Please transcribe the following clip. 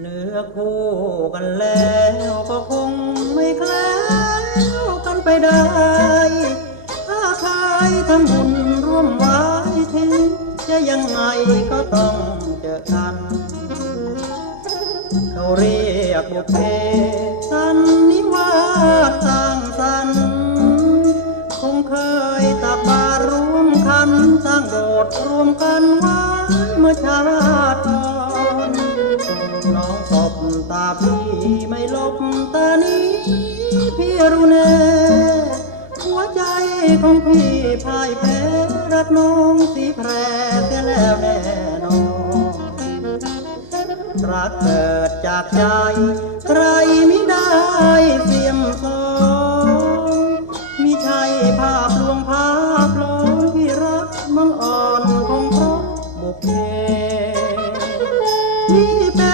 เนื้อคู่กันแล้วก็คงไม่แคล้วกันไปได้ ถ้าใครทำบุญร่วมไว้ถึงจะยังไงก็ต้องเจอกัน เขาเรียกบุพเพสันนิวาสสร้างสรรค์คงเคยตักบาตรร่วมคันสร้างโบสถ์รวมกันไว้เมื่อชาติ สบตาพี่ไม่ลบตานี้พี่รู้แน่หัวใจของพี่พ่ายแพ้รักน้องสีแพรเสียแล้วแน่นอนรักเกิดจากใจ ใครไม่ได้เสียมสองมิใช่ภาพลวงภาพลองที่รักมังอ่อนของเพราะบุกเพที่เป็น